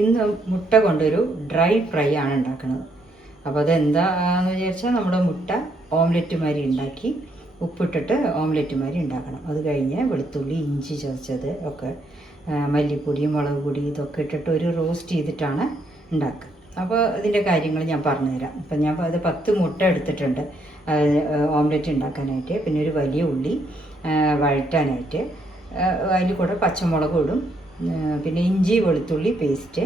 ഇന്ന് മുട്ട കൊണ്ടൊരു ഡ്രൈ ഫ്രൈ ആണ് ഉണ്ടാക്കുന്നത്. അപ്പോൾ അതെന്താന്ന് വിചാരിച്ചാൽ നമ്മുടെ മുട്ട ഓംലെറ്റ് മാതിരി ഉണ്ടാക്കി ഉപ്പിട്ടിട്ട് ഓംലെറ്റ് മാതിരി ഉണ്ടാക്കണം. അത് കഴിഞ്ഞ് വെളുത്തുള്ളി ഇഞ്ചി ചതച്ചത് ഒക്കെ മല്ലിപ്പൊടി മുളക് പൊടി ഇതൊക്കെ ഇട്ടിട്ട് ഒരു റോസ്റ്റ് ചെയ്തിട്ടാണ് ഉണ്ടാക്കുക. അപ്പോൾ ഇതിന്റെ കാര്യങ്ങൾ ഞാൻ പറഞ്ഞുതരാം. അപ്പം ഞാൻ അത് പത്ത് മുട്ട എടുത്തിട്ടുണ്ട് ഓംലെറ്റ് ഉണ്ടാക്കാനായിട്ട്. പിന്നെ ഒരു വലിയ ഉള്ളി വഴറ്റാനായിട്ട് അതിൽ കൂടെ പച്ചമുളകും ഇടും. പിന്നെ ഇഞ്ചി വെളുത്തുള്ളി പേസ്റ്റ്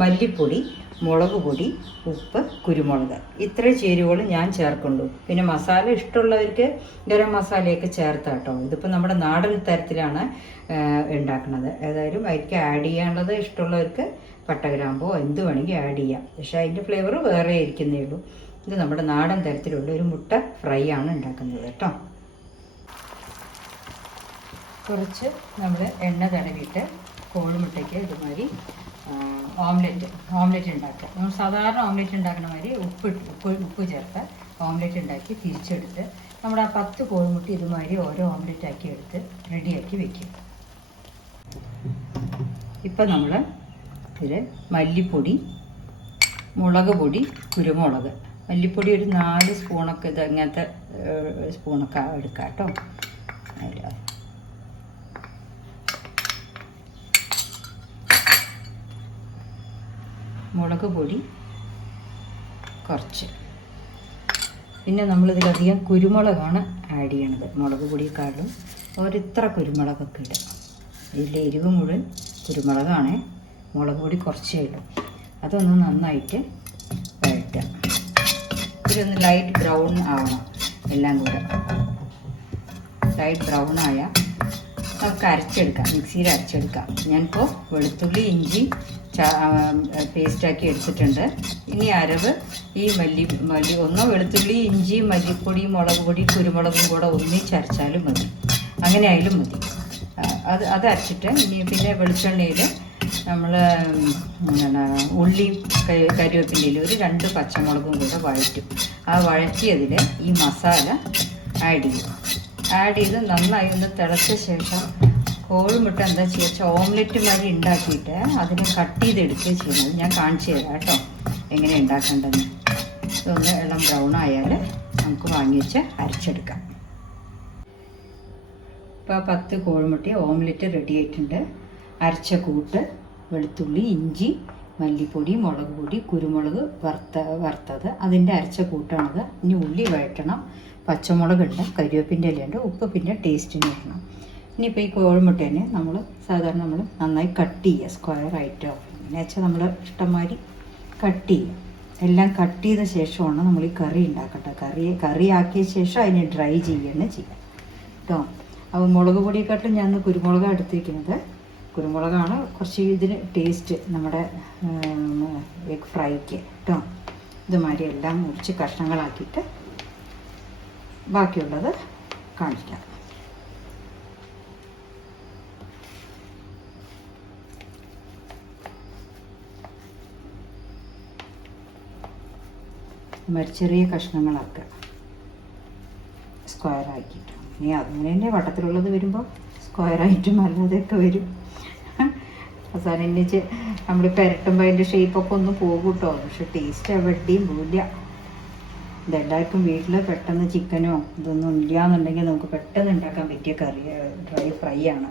മല്ലിപ്പൊടി മുളക് പൊടി ഉപ്പ് കുരുമുളക്. ഇത്ര ചേരുവകൾ ഞാൻ ചേർക്കുള്ളൂ പിന്നെ മസാല ഇഷ്ടമുള്ളവർക്ക് ഗരം മസാലയൊക്കെ ചേർത്താട്ടോ. ഇതിപ്പോൾ നമ്മുടെ നാടൻ തരത്തിലാണ് ഉണ്ടാക്കുന്നത്. ഏതായാലും അതിലേക്ക് ആഡ് ചെയ്യാനുള്ളത് ഇഷ്ടമുള്ളവർക്ക് പട്ടഗ്രാമ്പോ എന്ത് വേണമെങ്കിൽ ആഡ് ചെയ്യാം. പക്ഷേ അതിന്റെ ഫ്ലേവർ വേറെ ഇരിക്കുന്നേ ഉള്ളൂ. ഇത് നമ്മുടെ നാടൻ തരത്തിലുള്ള ഒരു മുട്ട ഫ്രൈ ആണ് ഉണ്ടാക്കുന്നത് കേട്ടോ. കുറച്ച് നമ്മൾ എണ്ണ തടവിയിട്ട് കോഴിമുട്ടയ്ക്ക് ഇതുമാതിരി ഓംലെറ്റ് ഓംലെറ്റ് ഉണ്ടാക്കുക. നമ്മൾ സാധാരണ ഓംലെറ്റ് ഉണ്ടാക്കുന്ന മാതിരി ഉപ്പ് ഉപ്പ് ഉപ്പ് ചേർത്ത് ഓംലെറ്റ് ഉണ്ടാക്കി തിരിച്ചെടുത്ത് നമ്മുടെ ആ പത്ത് കോഴിമുട്ട ഇതുമാതിരി ഓരോ ഓംലെറ്റ് ആക്കി എടുത്ത് റെഡിയാക്കി വെക്കും ഇപ്പം നമ്മൾ ഇതിൽ മല്ലിപ്പൊടി മുളക് പൊടി കുരുമുളക്. മല്ലിപ്പൊടി ഒരു നാല് സ്പൂണൊക്കെ ഇത് അങ്ങനത്തെ സ്പൂണൊക്കെ എടുക്കാം കേട്ടോ. മുളക് പൊടി കുറച്ച്. പിന്നെ നമ്മളിതിലധികം കുരുമുളകാണ് ആഡ് ചെയ്യണത്. മുളക് പൊടിയെക്കാളും ഒരിത്ര കുരുമുളകൊക്കെ ഇടും. ഇതിന്റെ എരിവ് മുഴുവൻ കുരുമുളകാണ്. മുളക് പൊടി കുറച്ചേ ഇടും അതൊന്ന് നന്നായിട്ട് വഴറ്റുക ഇതൊന്ന് ലൈറ്റ് ബ്രൗൺ ആവണം. എല്ലാം കൂടെ. ലൈറ്റ് ബ്രൗൺ ആയാൽ നമുക്ക് അരച്ചെടുക്കാം. മിക്സിയിൽ അരച്ചെടുക്കാം. ഞാനിപ്പോൾ വെളുത്തുള്ളി ഇഞ്ചി പേസ്റ്റാക്കി എടുത്തിട്ടുണ്ട്. ഇനി അരവ് ഈ മല്ലി മല്ലി ഒന്നോ വെളുത്തുള്ളി ഇഞ്ചി മല്ലിപ്പൊടി മുളക് പൊടി കുരുമുളകും കൂടെ ഒന്നിച്ചരച്ചാലും മതി. അങ്ങനെ ആയാലും മതി. അത് അത് അരച്ചിട്ട് ഇനി പിന്നെ വെളിച്ചെണ്ണയിൽ നമ്മൾ ഉള്ളി കരിവേപ്പിന്റെ ഒരു രണ്ട് പച്ചമുളകും കൂടെ വഴറ്റും. ആ വഴറ്റിയതിൽ ഈ മസാല ആഡ് ചെയ്യും ആഡ് ചെയ്ത് നന്നായി ഒന്ന് തിളച്ച ശേഷം കോഴിമുട്ട എന്താ ചെയ്യുക? ഓംലെറ്റ് മാതിരി ഉണ്ടാക്കിയിട്ട് അതിനെ കട്ട് ചെയ്തെടുക്കുകയും ചെയ്യുന്നത്. ഞാൻ കാണിച്ചു തരാം കേട്ടോ. എങ്ങനെ ഉണ്ടാക്കേണ്ടതെന്ന്. ഇതൊന്ന് എല്ലാം ബ്രൗൺ ആയാൽ നമുക്ക് വാങ്ങി വെച്ച് അരച്ചെടുക്കാം. ഇപ്പോൾ പത്ത് കോഴിമുട്ട ഓംലെറ്റ് റെഡി ആയിട്ടുണ്ട്. അരച്ച കൂട്ട് വെളുത്തുള്ളി ഇഞ്ചി മല്ലിപ്പൊടി മുളക് പൊടി കുരുമുളക് വറുത്ത വറുത്തത്. അതിന്റെ അരച്ച കൂട്ടാണത്. ഇനി ഉള്ളി വഴറ്റണം. പച്ചമുളകുണ്ട് കരിവേപ്പിന്റെ ഇലയുണ്ട് ഉപ്പ് പിന്നെ ടേസ്റ്റിന് ഇടണം ഇനിയിപ്പോൾ ഈ കോഴിമുട്ടേനെ നമ്മൾ സാധാരണ നമ്മൾ നന്നായി കട്ട് ചെയ്യുക സ്ക്വയർ ആയിട്ടോ എന്ന് വെച്ചാൽ നമ്മൾ ഇഷ്ടംമാതിരി കട്ട് ചെയ്യുക. എല്ലാം കട്ട് ചെയ്ത ശേഷമാണ് നമ്മൾ ഈ കറി ഉണ്ടാക്കട്ടെ കറി കറി ആക്കിയ ശേഷം അതിനെ ഡ്രൈ ചെയ്യുകയാണ് ചെയ്യുക. കേട്ടോ അപ്പോൾ മുളക് പൊടിയെക്കാട്ടും ഞാൻ കുരുമുളക് എടുത്തിരിക്കുന്നത്. കുരുമുളകാണ് കുറച്ച് ഇതിന് ടേസ്റ്റ് നമ്മുടെ എഗ് ഫ്രൈക്ക്. കേട്ടോ ഇതുമാതിരി എല്ലാം മുറിച്ച് കഷ്ണങ്ങളാക്കിയിട്ട് ബാക്കിയുള്ളത് കാണിക്കാം. ചെറിയ കഷ്ണങ്ങളൊക്കെ സ്ക്വയർ ആക്കിയിട്ട് ഇനി അങ്ങനെ തന്നെ വട്ടത്തിലുള്ളത് വരുമ്പോൾ സ്ക്വയർ ആയിട്ടും അല്ലാതെയൊക്കെ വരും. അവസാനം എണ്ണിച്ച് നമ്മൾ പെരട്ടുമ്പോൾ അതിന്റെ ഷേപ്പൊക്കെ ഒന്ന് പോകും കേട്ടോ പക്ഷെ ടേസ്റ്റ് എവിടെയും പോവില്ല. ഇതെല്ലാവർക്കും വീട്ടിൽ പെട്ടെന്ന് ചിക്കനോ ഇതൊന്നും ഇല്ലയെന്നുണ്ടെങ്കിൽ നമുക്ക് പെട്ടെന്ന് ഉണ്ടാക്കാൻ പറ്റിയ കറി ഡ്രൈ ഫ്രൈ ആണ്.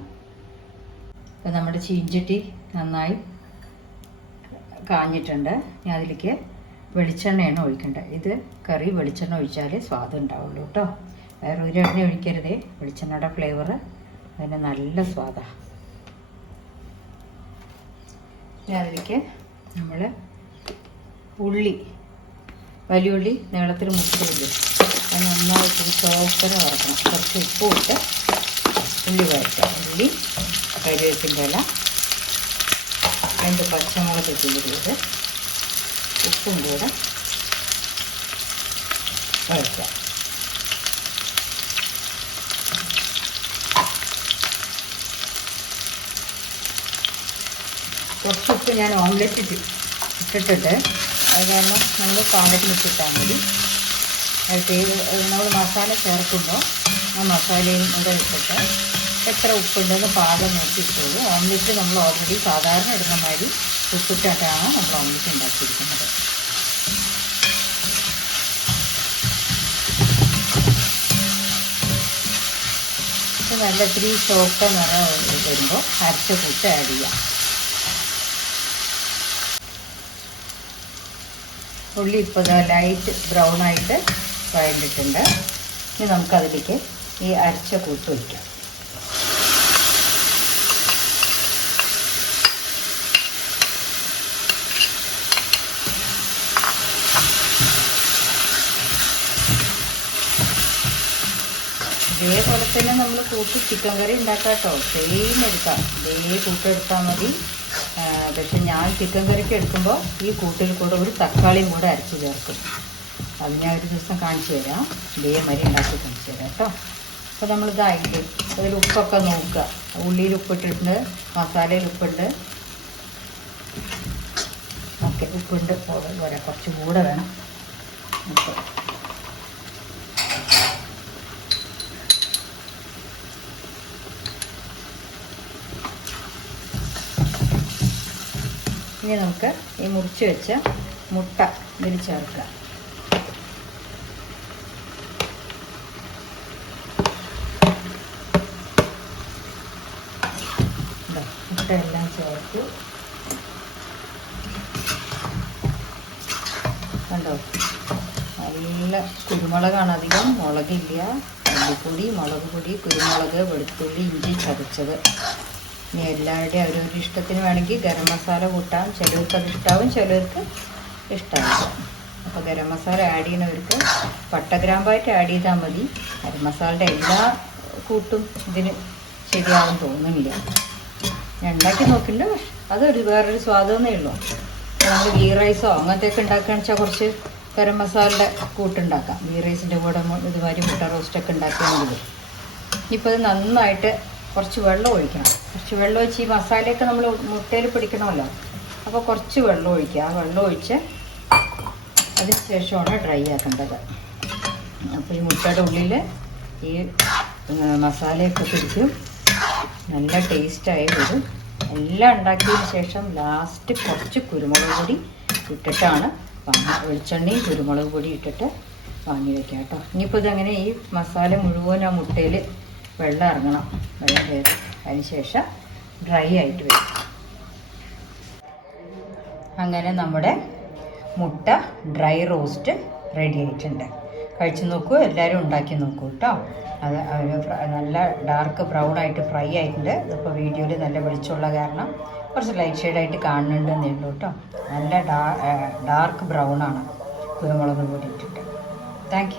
അപ്പോൾ നമ്മുടെ ചീഞ്ചട്ടി നന്നായി കാഞ്ഞിട്ടുണ്ട്. ഞാൻ അതിലേക്ക് വെളിച്ചെണ്ണയാണ് ഒഴിക്കേണ്ടത്. ഇത് കറി വെളിച്ചെണ്ണ ഒഴിച്ചാലേ സ്വാദം ഉണ്ടാവുള്ളൂ കേട്ടോ. വേറെ ഒരു എണ്ണ ഒഴിക്കരുതേ. വെളിച്ചെണ്ണയുടെ ഫ്ലേവർ അതിന് നല്ല സ്വാദാണ് അതിലേക്ക് നമ്മൾ ഉള്ളി വലിയ ഉള്ളി നീളത്തിൽ മുറിച്ചില്ലേ അത് നന്നായിട്ട് ചോപ്പന വറക്കണം. കുറച്ച് ഉപ്പ് ഇട്ട് ഉള്ളി വരയ്ക്കാം ഉള്ളി കരിവേപ്പിന്റെ ഇല രണ്ട് പച്ചമുളക് ചെയ്ത് ഉപ്പും കൂടെ വഴറ്റാം. കുറച്ചുപ്പ് ഞാൻ ഓംലെറ്റ് ഇട്ടി ഇട്ടിട്ടുണ്ട്. അത് കാരണം നമ്മൾ പാകത്തിന് ഇട്ടിട്ടാൽ മതി. അത് നമ്മൾ മസാല ചേർക്കുമ്പോൾ ആ മസാലയും കൂടെ ഇട്ടിട്ട് എത്ര ഉപ്പുണ്ടെന്ന് പാകം നോക്കി ഇട്ടോളൂ. ഓംലെറ്റ് നമ്മൾ ഓൾറെഡി സാധാരണ ഇടുന്ന മാതിരി ഉപ്പിട്ടിട്ടാണ് നമ്മൾ ഓംലെറ്റ് ഉണ്ടാക്കിയിരിക്കുന്നത്. നല്ല ഇത്തിരി ചോക്ക നിറം വരുമ്പോൾ അരച്ച കൂട്ട് ആഡ് ചെയ്യാം. ഉള്ളി ഇപ്പോൾ ലൈറ്റ് ബ്രൗൺ ആയിട്ട് വഴണ്ടിട്ടുണ്ട് ഇനി നമുക്കതിലേക്ക് ഈ അരച്ച കൂട്ട് ഒഴിക്കാം. ഇതേപോലെ തന്നെ നമ്മൾ കൂട്ട് ചിക്കൻ കറി ഉണ്ടാക്കാം കേട്ടോ സെയിം എടുക്കാം. ഇതേ കൂട്ടെടുത്താൽ മതി. പക്ഷെ ഞാൻ ചിക്കൻ കറിക്ക് എടുക്കുമ്പോൾ ഈ കൂട്ടിൽ കൂടെ ഒരു തക്കാളിയും കൂടെ അരച്ച് ചേർക്കും. അത് ഞാൻ ഒരു ദിവസം കാണിച്ചു തരാം. ഇതേമാതിരി ഉണ്ടാക്കി കാണിച്ചു തരാം കേട്ടോ. അപ്പോൾ നമ്മളിതായിട്ട് അതിൽ ഉപ്പൊക്കെ നോക്കുക. ഉള്ളിയിൽ ഉപ്പിട്ടിട്ടുണ്ട് മസാലയിൽ ഉപ്പുണ്ട്. ഓക്കെ ഉപ്പുണ്ട്. വരാം. കുറച്ചും കൂടെ വേണം. ഓക്കെ. ഇനി നമുക്ക് ഈ മുറിച്ച് വെച്ച മുട്ട ഇതിൽ ചേർക്കാം മുട്ടയെല്ലാം ചേർത്തു. കണ്ടോ? നല്ല കുരുമുളകാണ് അധികം. മുളകില്ല. മുളക് പൊടി കുരുമുളക് വെളുത്തുള്ളി ഇഞ്ചി ചതച്ചത്. ഇനി എല്ലാവരുടെയും അവരവരുടെ ഇഷ്ടത്തിന് വേണമെങ്കിൽ ഗരം മസാല കൂട്ടാം. ചിലർക്ക് അത് ഇഷ്ടാവും ചിലർക്ക് ഇഷ്ടമാവും അപ്പോൾ ഗരം മസാല ആഡ് ചെയ്യുന്നവർക്ക് പട്ടഗ്രാമ്പായിട്ട് ആഡ് ചെയ്താൽ മതി. ഗരം മസാലയുടെ എല്ലാ കൂട്ടും ഇതിന് ശരിയാവും തോന്നുന്നില്ല. ഞാൻ ഉണ്ടാക്കി നോക്കില്ല. അതൊരു വേറൊരു സ്വാദമേ ഉള്ളൂ. നമ്മൾ ഗീ റൈസോ അങ്ങനത്തെയൊക്കെ ഉണ്ടാക്കുകയെന്ന് വെച്ചാൽ കുറച്ച് ഗരം മസാലയുടെ കൂട്ടുണ്ടാക്കാം ഗീ റൈസിന്റെ കൂടെ ഇതുമാതിരി മുട്ട റോസ്റ്റൊക്കെ ഉണ്ടാക്കുകയാണെങ്കിൽ ഇപ്പോൾ ഇത് നന്നായിട്ട് കുറച്ച് വെള്ളം ഒഴിക്കണം. കുറച്ച് വെള്ളം ഒഴിച്ച് ഈ മസാലയൊക്കെ നമ്മൾ മുട്ടയിൽ പിടിക്കണമല്ലോ. അപ്പോൾ കുറച്ച് വെള്ളം ഒഴിക്കുക. ആ വെള്ളം ഒഴിച്ച് അതിന് ശേഷമാണ് ഡ്രൈ ആക്കേണ്ടത്. അപ്പോൾ ഈ മുട്ടയുടെ ഉള്ളിൽ ഈ മസാലയൊക്കെ പിടിക്കും. നല്ല ടേസ്റ്റായി വരും. എല്ലാം ഉണ്ടാക്കിയതിന് ശേഷം ലാസ്റ്റ് കുറച്ച് കുരുമുളക് പൊടി ഇട്ടിട്ടാണ് വാങ്ങി വെളിച്ചെണ്ണയും കുരുമുളക് പൊടി ഇട്ടിട്ട് വാങ്ങി വെക്കാം കേട്ടോ. ഇനിയിപ്പോൾ ഇതങ്ങനെ ഈ മസാല മുഴുവൻ ആ മുട്ടയിൽ വെള്ളം ഇറങ്ങണം. വെള്ളം കയറി അതിന് ശേഷം ഡ്രൈ ആയിട്ട് വരും. അങ്ങനെ നമ്മുടെ മുട്ട ഡ്രൈ റോസ്റ്റ് റെഡി ആയിട്ടുണ്ട്. കഴിച്ചു നോക്കൂ എല്ലാവരും ഉണ്ടാക്കി നോക്കൂ കേട്ടോ. അത് നല്ല ഡാർക്ക് ബ്രൗൺ ആയിട്ട് ഫ്രൈ ആയിട്ടുണ്ട്. ഇതിപ്പോൾ വീഡിയോയിൽ നല്ല വെളിച്ചമുള്ള കാരണം കുറച്ച് ലൈറ്റ് ഷെയ്ഡായിട്ട് കാണുന്നുണ്ടെന്നേ ഉള്ളൂ കേട്ടോ. നല്ല ഡാർക്ക് ബ്രൗൺ ആണ് കുരുമുളക് കൂടിയിട്ടിട്ട് ഇട്ടിട്ട്. താങ്ക്